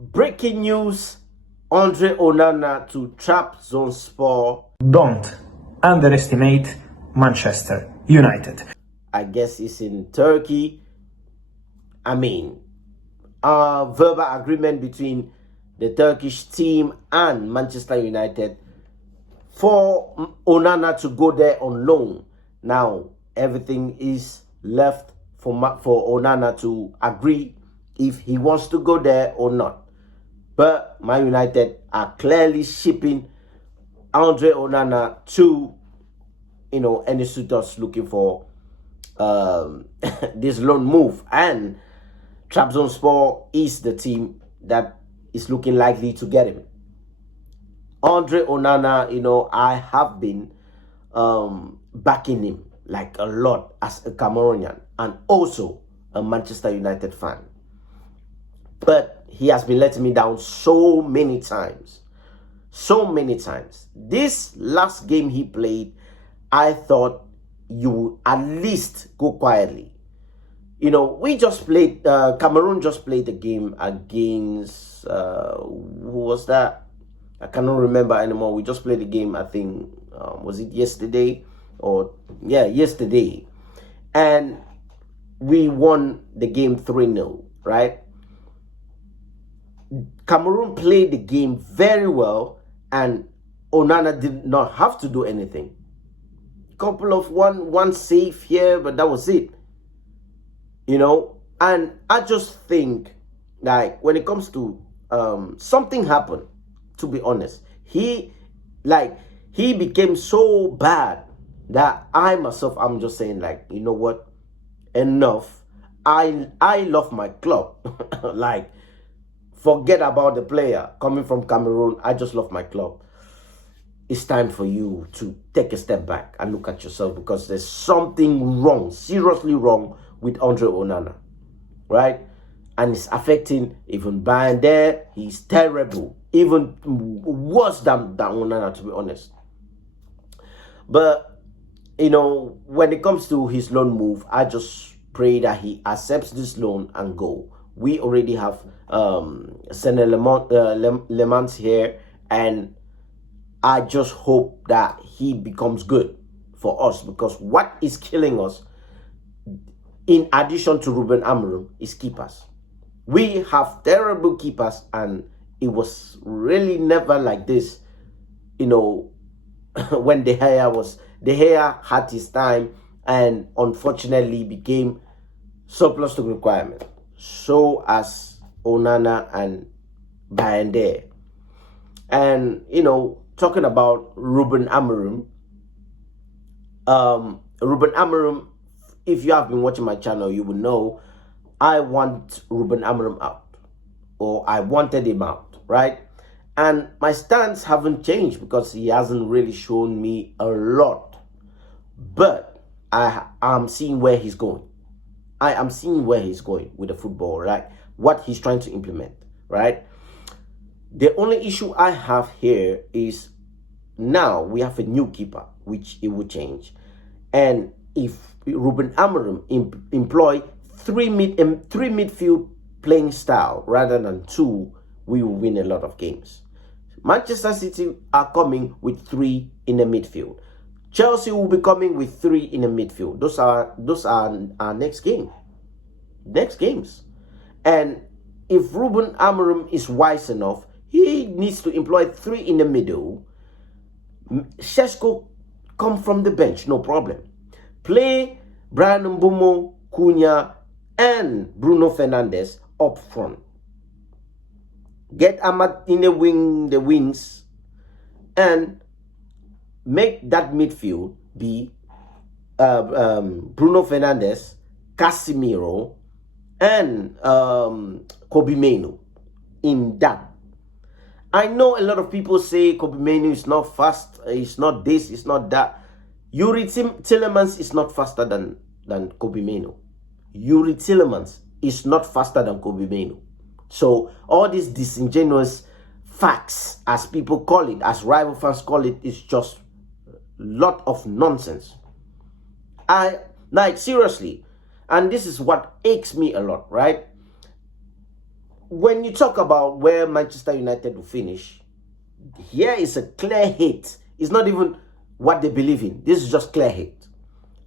Breaking news, Andre Onana to TRABZONSPor. Don't underestimate Manchester United. I guess it's in Turkey. I mean, a verbal agreement between the Turkish team and Manchester United for Onana to go there on loan. Now, everything is left for Onana to agree if he wants to go there or not. But Man United are clearly shipping Andre Onana to, any suitors looking for this loan move. And Tranzonspor is the team that is looking likely to get him. Andre Onana, I have been backing him like a lot as a Cameroonian and also a Manchester United fan. But he has been letting me down so many times. So many times. This last game he played, I thought you would at least go quietly. We just played, Cameroon just played a game against, who was that? I cannot remember anymore. We just played a game, I think, was it yesterday? Yesterday. And we won the game 3-0, right? Cameroon played the game very well, and Onana did not have to do anything. Couple of one save here, but that was it. And I just think, like, when it comes to something happened, to be honest. He became so bad that I myself, I'm just saying, like, you know what? Enough. I love my club. Like, forget about the player coming from Cameroon. I just love my club. It's time for you to take a step back and look at yourself, because there's something wrong, seriously wrong with Andre Onana, right? And it's affecting even Bayendir. He's terrible, even worse than Onana, to be honest. But, when it comes to his loan move, I just pray that he accepts this loan and go. We already have Senne Lemmens here, and I just hope that he becomes good for us, because what is killing us, in addition to Ruben Amorim, is keepers. We have terrible keepers, and it was really never like this, when De Gea had his time and unfortunately became surplus to requirement. So as Onana and Bayendir. And, talking about Ruben Amorim, if you have been watching my channel, you will know I want Ruben Amorim out, or I wanted him out, right? And my stance haven't changed, because he hasn't really shown me a lot. But I am seeing where he's going. I am seeing where he's going with the football, right? What he's trying to implement, right? The only issue I have here is now we have a new keeper, which it will change. And if Ruben Amorim employ three midfield playing style rather than two, we will win a lot of games. Manchester City are coming with 3 in the midfield. Chelsea will be coming with 3 in the midfield. Those are our next games. And if Ruben Amorim is wise enough, he needs to employ 3 in the middle. Šeško come from the bench, no problem. Play Bryan Mbeumo, Cunha, and Bruno Fernandes up front. Get Ahmad in the wings, and make that midfield be Bruno Fernandes, Casemiro, and Kobbie Mainoo in that. I know a lot of people say Kobbie Mainoo is not fast, it's not this, it's not that. Yuri Tielemans is not faster than Kobbie Mainoo. Yuri Tielemans is not faster than Kobbie Mainoo. So all these disingenuous facts, as people call it, as rival fans call it, is just a lot of nonsense. Seriously, and this is what aches me a lot, right? when you talk about where Manchester United will finish, here is a clear hit. It's not even what they believe in. This is just clear hit.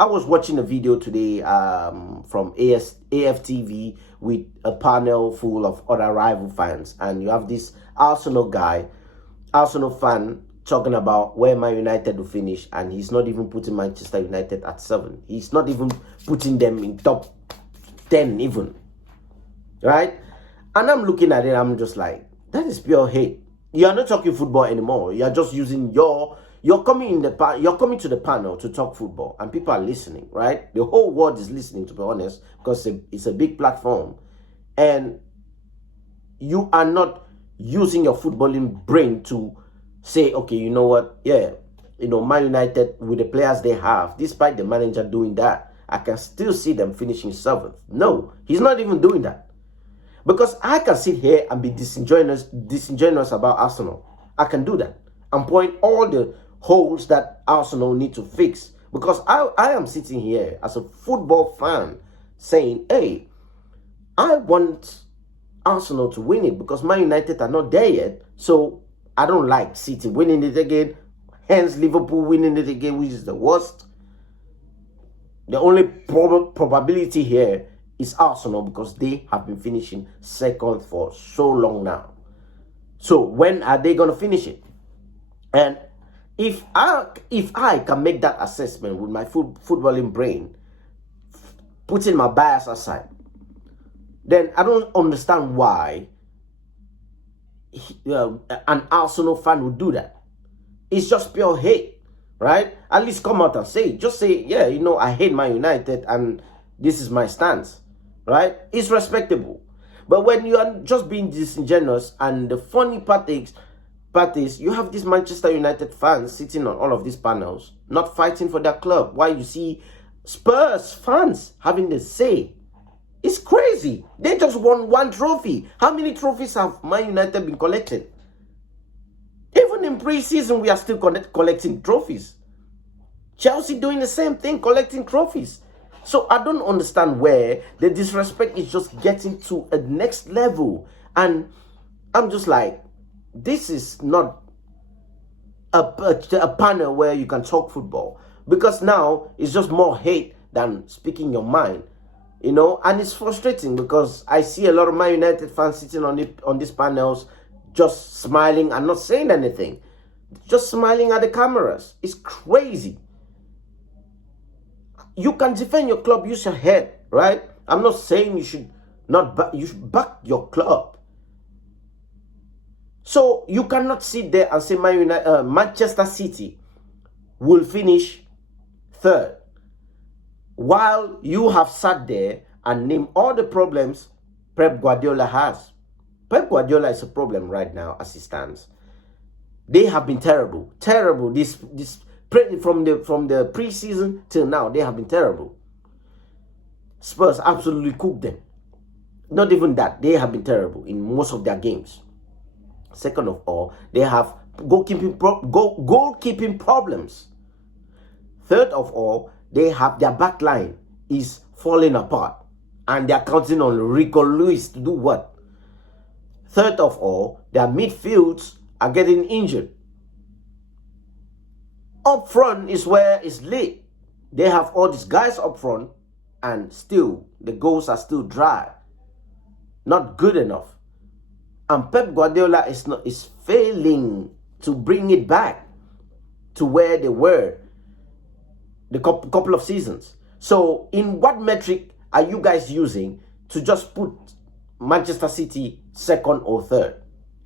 I was watching a video today from AFTV with a panel full of other rival fans, and you have this Arsenal fan, talking about where Man United will finish, and he's not even putting Manchester United at 7. He's not even putting them in top 10 even, right? And I'm looking at it, I'm just like, that is pure hate. You're not talking football anymore. You're just using you're coming to the panel to talk football, and people are listening, right? The whole world is listening, to be honest, because it's a big platform, and you are not using your footballing brain to say, okay, you know what? Yeah, Man United, with the players they have, despite the manager doing that, I can still see them finishing 7th. No, he's not even doing that. Because I can sit here and be disingenuous about Arsenal. I can do that and point all the holes that Arsenal need to fix. Because I am sitting here as a football fan saying, hey, I want Arsenal to win it because Man United are not there yet. So I don't like City winning it again. Hence Liverpool winning it again, which is the worst. The only probability here is Arsenal, because they have been finishing 2nd for so long now. So when are they going to finish it? And if I can make that assessment with my footballing brain, putting my bias aside, then I don't understand why an Arsenal fan would do that. It's just pure hate, right? At least come out and say it. Just say, yeah, I hate Man United and this is my stance, right? It's respectable. But when you are just being disingenuous, and the funny part is you have these Manchester United fans sitting on all of these panels, not fighting for their club, while you see Spurs fans having the say. It's crazy. They just won 1 trophy. How many trophies have Man United been collecting? Even in pre-season, we are still collecting trophies. Chelsea doing the same thing, collecting trophies. So I don't understand where the disrespect is just getting to a next level. And I'm just like, this is not a panel where you can talk football. Because now it's just more hate than speaking your mind. And it's frustrating because I see a lot of Man United fans sitting on these panels just smiling and not saying anything. Just smiling at the cameras. It's crazy. You can defend your club, use your head, right? I'm not saying you should back your club. So you cannot sit there and say Manchester City will finish 3rd, while you have sat there and named all the problems Pep Guardiola has. Pep Guardiola is a problem right now as it stands. They have been terrible. From the preseason till now, they have been terrible. Spurs absolutely cooked them. Not even that, they have been terrible in most of their games. Second of all, they have goalkeeping problems. Third of all, they have their back line is falling apart, and they are counting on Rico Lewis to do what? Third of all, their midfields are getting injured. Up front is where it's lit. They have all these guys up front, and still the goals are still dry. Not good enough. And Pep Guardiola is failing to bring it back to where they were the couple of seasons. So in what metric are you guys using to just put Manchester City 2nd or 3rd?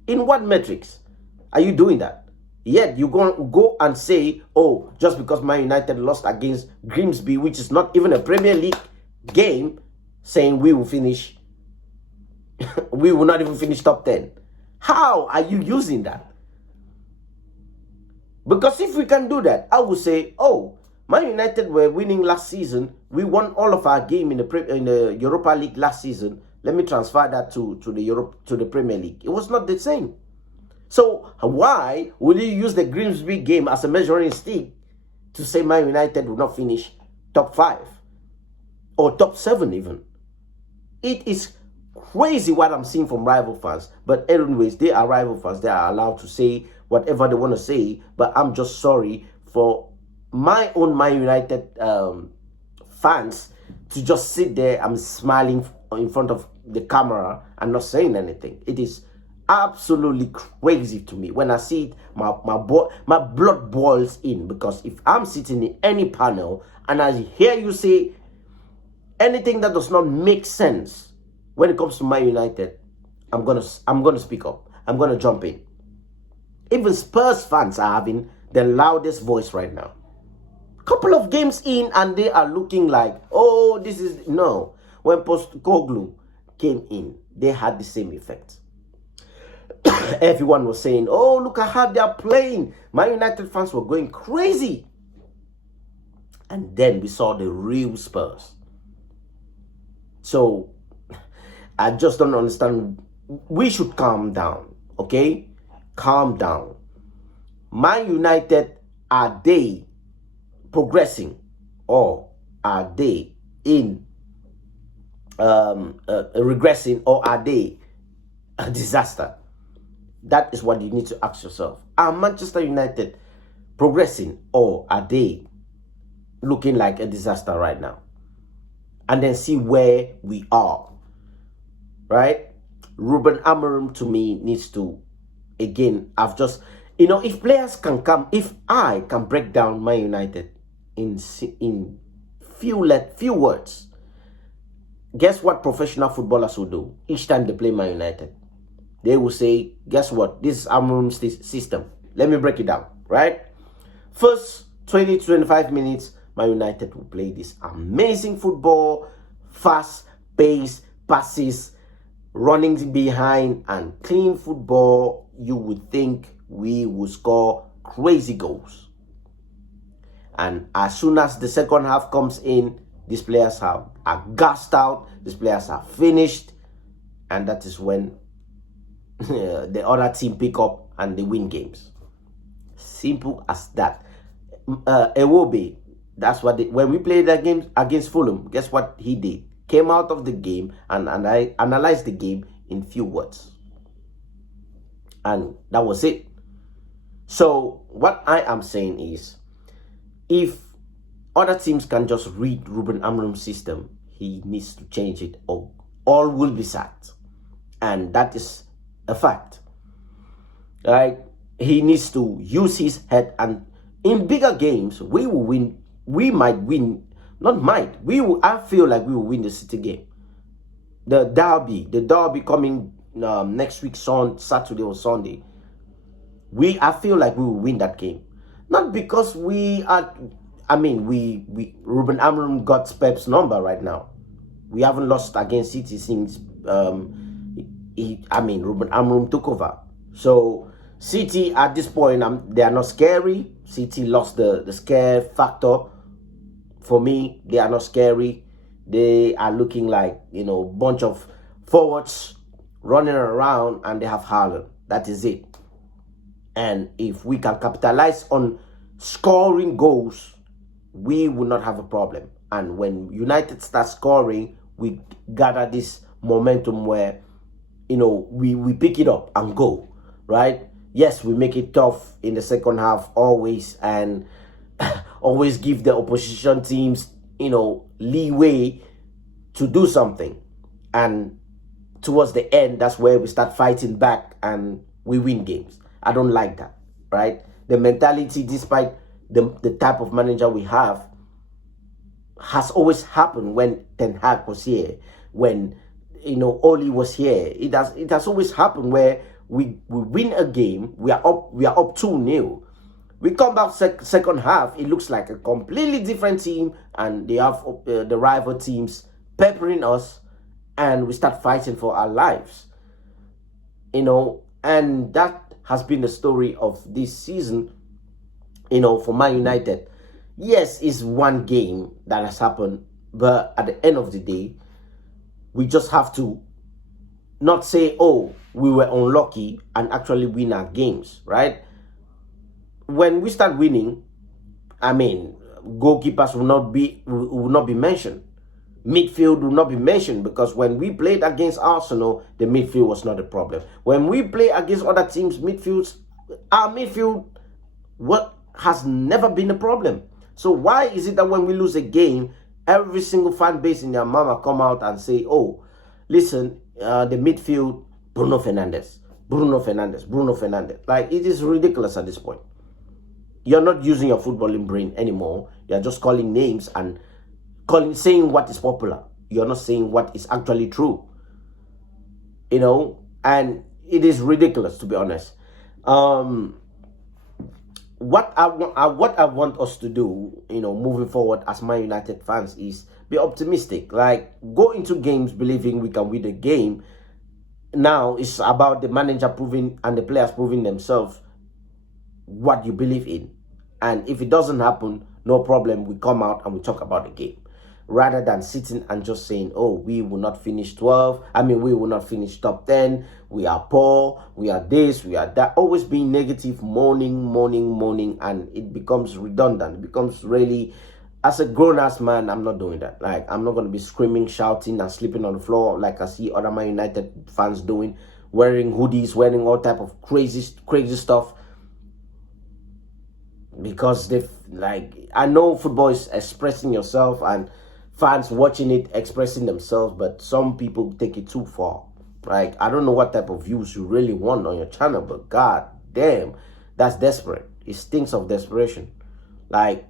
In what metrics are you doing that? Yet you go and say, oh, just because Man United lost against Grimsby, which is not even a Premier League game, saying we will not even finish top 10. How are you using that? Because if we can do that, I would say, oh, Man United were winning last season. We won all of our game in the Europa League last season. Let me transfer that to the Premier League. It was not the same. So why will you use the Grimsby game as a measuring stick to say Man United will not finish top 5 or top 7 even? It is crazy what I'm seeing from rival fans. But anyways, they are rival fans. They are allowed to say whatever they want to say. But I'm just sorry for my own Man United fans to just sit there and smiling in front of the camera and not saying anything. It is absolutely crazy to me. When I see it, my blood boils in, because if I'm sitting in any panel and I hear you say anything that does not make sense when it comes to Man United, I'm gonna speak up. I'm gonna jump in. Even Spurs fans are having the loudest voice right now. Couple of games in and they are looking like, oh, this is no. When Postecoglou came in, they had the same effect. Everyone was saying, oh, look at how they are playing. Man United fans were going crazy. And then we saw the real Spurs. So I just don't understand. We should calm down, okay? Calm down. Man United, are they progressing, or are they in regressing, or are they a disaster? That is what you need to ask yourself. Are Manchester United progressing, or are they looking like a disaster right now? And then see where we are, right? Ruben Amorim, to me, needs to, again, I've just, if players can come, if I can break down Man United in few words, guess what professional footballers will do each time they play Man United? They will say, guess what? This is Amorim's system. Let me break it down, right? First 20 to 25 minutes, Man United will play this amazing football, fast pace, passes, running behind, and clean football. You would think we will score crazy goals. And as soon as the second half comes in, these players are gassed out, these players are finished, and that is when the other team pick up and they win games. Simple as that. Ewobi, that's what when we played that game against Fulham, guess what he did? Came out of the game and I analyzed the game in few words. And that was it. So what I am saying is, if other teams can just read Ruben Amorim's system, he needs to change it, or all will be sacked. And that is a fact. Right? He needs to use his head, and in bigger games, we will win. We might win. Not might. We will. I feel like we will win the City game. The derby coming next week, Saturday or Sunday. I feel like we will win that game. Not because we are. Ruben Amorim got Pep's number right now. We haven't lost against City since Ruben Amorim took over. So City at this point, they are not scary. City lost the scare factor. For me, they are not scary. They are looking like, bunch of forwards running around, and they have Haaland. That is it. And if we can capitalize on scoring goals, we will not have a problem. And when United start scoring, we gather this momentum where, we pick it up and go, right? Yes, we make it tough in the second half always, and always give the opposition teams, leeway to do something. And towards the end, that's where we start fighting back and we win games. I don't like that, right? The mentality, despite the type of manager we have, has always happened when Ten Hag was here, when Oli was here. It has always happened where we win a game, we are up 2-0. We come back second half, it looks like a completely different team, and they have the rival teams peppering us, and we start fighting for our lives. And that has been the story of this season, for Man United. Yes, it's one game that has happened, but at the end of the day, we just have to not say, oh, we were unlucky, and actually win our games, right? When we start winning, goalkeepers will not be mentioned. midfield will not be mentioned, because when we played against Arsenal, the midfield was not a problem. When we play against other teams' midfields, our midfield has never been a problem. So why is it that when we lose a game, every single fan base in their mama come out and say, oh, listen, the midfield, Bruno Fernandes. Like, it is ridiculous at this point. You're not using your footballing brain anymore. You're just calling names and saying what is popular. You're not saying what is actually true. You know, and it is ridiculous, to be honest. What I want us to do, you know, moving forward as Man United fans, is be optimistic. Like, go into games believing we can win the game. Now it's about the manager proving and the players proving themselves what you believe in. And if it doesn't happen, no problem, we come out and we talk about the game, rather than sitting and just saying, oh, we will not finish 12. We will not finish top 10. We are poor. We are this, we are that. Always being negative, moaning, and it becomes redundant. It becomes really, as a grown-ass man, I'm not doing that. Like, I'm not going to be screaming, shouting, and sleeping on the floor like I see other Man United fans doing, wearing hoodies, wearing all type of crazy stuff. Because I know football is expressing yourself and fans watching it expressing themselves, but some people take it too far. Like, I don't know what type of views you really want on your channel, but god damn, that's desperate. It stinks of desperation. Like,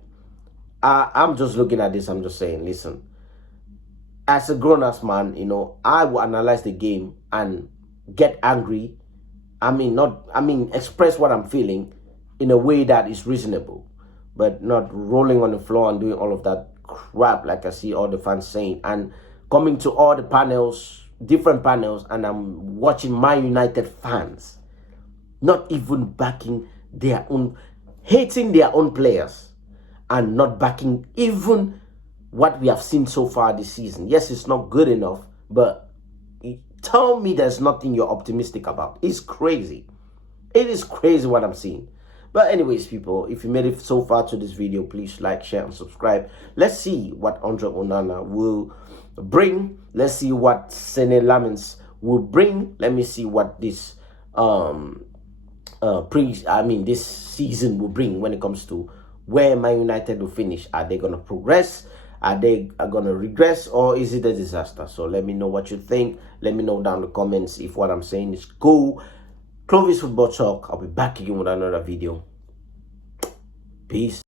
I'm just looking at this, I'm just saying, listen, as a grown-ass man, you know, I will analyze the game and get angry. Express what I'm feeling in a way that is reasonable, but not rolling on the floor and doing all of that crap like I see all the fans saying, and coming to all the panels, different panels, and I'm watching Man United fans not even backing their own, hating their own players, and not backing even what we have seen so far this season. Yes, it's not good enough, but tell me there's nothing you're optimistic about. It's crazy. It is crazy what I'm seeing. But anyways, people, if you made it so far to this video, please like, share, and subscribe. Let's see what Andre Onana will bring. Let's see what Senne Lemmens will bring. Let me see what this this season will bring when it comes to where Man United will finish. Are they going to progress? Are they going to regress? Or is it a disaster? So let me know what you think. Let me know down in the comments if what I'm saying is cool. Clovis Football Talk. I'll be back again with another video. Peace.